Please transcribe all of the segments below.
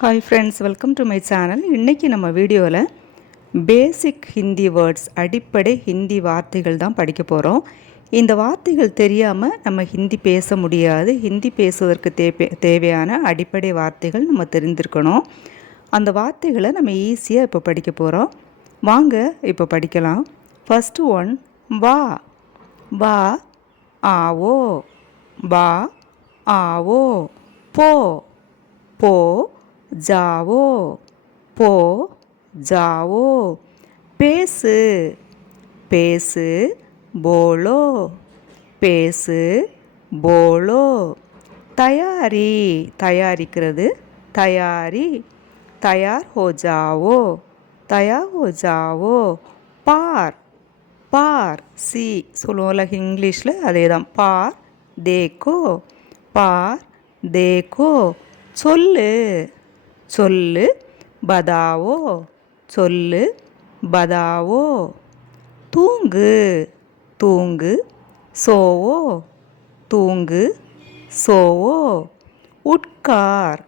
Hi friends, welcome to my channel. இன்றைக்கி நம்ம வீடியோவில் பேசிக் ஹிந்தி வேர்ட்ஸ், அடிப்படை ஹிந்தி வார்த்தைகள் தான் படிக்க போகிறோம். இந்த வார்த்தைகள் தெரியாமல் நம்ம ஹிந்தி பேச முடியாது. ஹிந்தி பேசுவதற்கு தேவையான அடிப்படை வார்த்தைகள் நம்ம தெரிந்திருக்கணும். அந்த வார்த்தைகளை நம்ம ஈஸியாக இப்போ படிக்க போகிறோம். வாங்க இப்போ படிக்கலாம். ஃபஸ்ட்டு ஒன், வா. வா ஆவோ. வா ஆவோ. போ. போ जाओ. पो जाओ. பேசு. பேசு बोलो. பேசு बोलो. தயாரி. தயாரிக்கிறது தயாரி. तैयार हो जाओ. तैयार हो जाओ. பார். பார் சி சொல்லுவோம்ல இங்கிலீஷில், அதே தான். பார் தேக்கோ. பார் தேக்கோ. சொல்லு. சொல்லு பதாவோ. சொல்லு பதாவோ. தூங்கு. தூங்கு சோவோ. தூங்கு சோவோ. உட்கார்.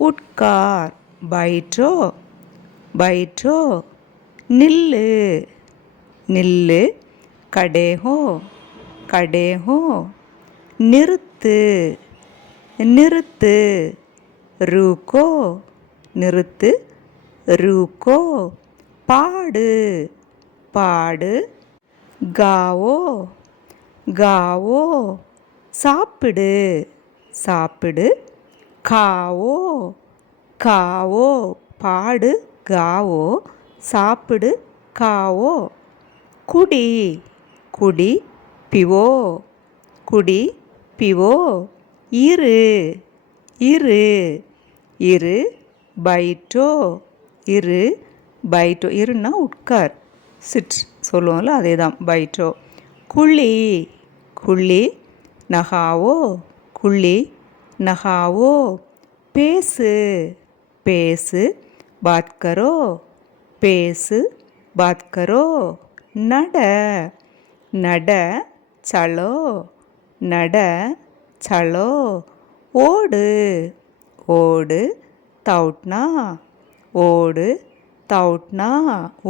உட்கார் बैठो. बैठो. நில்லு. நில்லு खड़े हो. खड़े हो. நிறுத்து. நிறுத்து रुको. நிறுத்து रुको. பாடு. பாடு गाओ. गाओ. சாப்பிடு. சாப்பிடு खाओ. खाओ. பாடு गाओ. சாப்பிடு खाओ. குடி. குடி पिवो. குடி पिवो. இரு. இரு. இரு बैठो. இரு बैठो. இருன்னா உட்கார், சிட் சொல்லுவோம்ல, அதே தான் बैठो. குளி. குளி நகாவோ. குளி நகாவோ. பேசு. பேசு बात करो. பேசு बात करो. நட. நட चलो. நட चलो. ஓடு. ஓடு தௌட்னா. ஓடு தௌட்னா.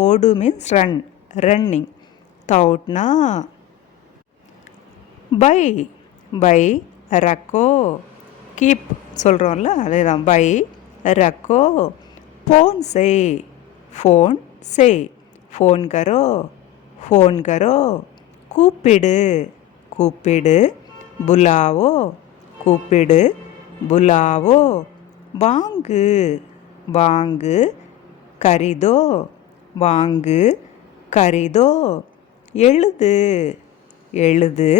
ஓடு மீன்ஸ் ரன், ரன்னிங். தௌட்னா. பை. பை ரக்கோ. கீப் சொல்கிறோம்ல, அதே தான். பை ரக்கோ. ஃபோன் செய். ஃபோன் செய். ஃபோன் கரோ. ஃபோன் கரோ. கூப்பிடு. கூப்பிடு புலாவோ. கூப்பிடு புலாவோ. வாங்கு. வாங்கு கரிதோ. வாங்கு கரிதோ. எழுது. எழுது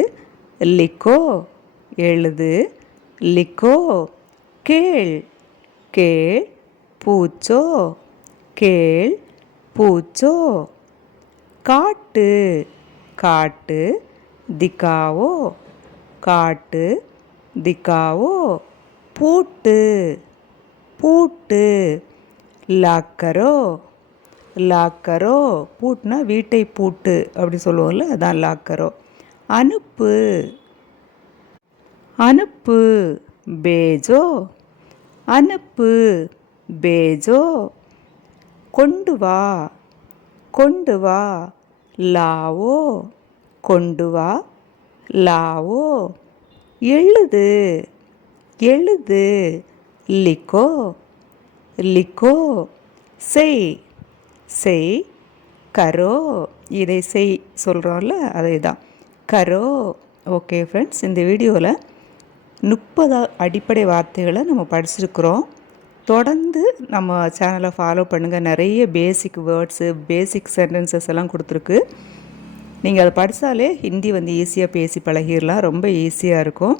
லிக்கோ. எழுது லிக்கோ. கேள். கேள் பூச்சோ. கேள் பூச்சோ. காட்டு. காட்டு दिखाओ. காட்டு दिखाओ. பூட்டு. பூட்டு லாக் கரோ. லாக் கரோ. பூட்டுனா வீட்டை பூட்டு அப்படி சொல்லுவோம்ல, அதான் லாக் கரோ. அனுப்பு. அனுப்பு பேஜோ. அனுப்பு பேஜோ. கொண்டு வா. கொண்டு வா லாவோ. கொண்டு வா லாவோ. எழுது. எழுது லிக்கோ. லிக்கோ. செய். செய் கரோ. இதை செய் சொல்கிறோம்ல, அதே தான். கரோ. ஓகே ஃப்ரெண்ட்ஸ், இந்த வீடியோவில் 30 அடிப்படை வார்த்தைகளை நம்ம படிச்சிருக்கிறோம். தொடர்ந்து நம்ம சேனலை ஃபாலோ பண்ணுங்கள். நிறைய பேசிக் வேர்ட்ஸு, பேசிக் சென்டென்சஸ் எல்லாம் கொடுத்துருக்கு. நீங்கள் அதை படித்தாலே ஹிந்தி ஈஸியாக பேசி பழகிடலாம். ரொம்ப ஈஸியாக இருக்கும்.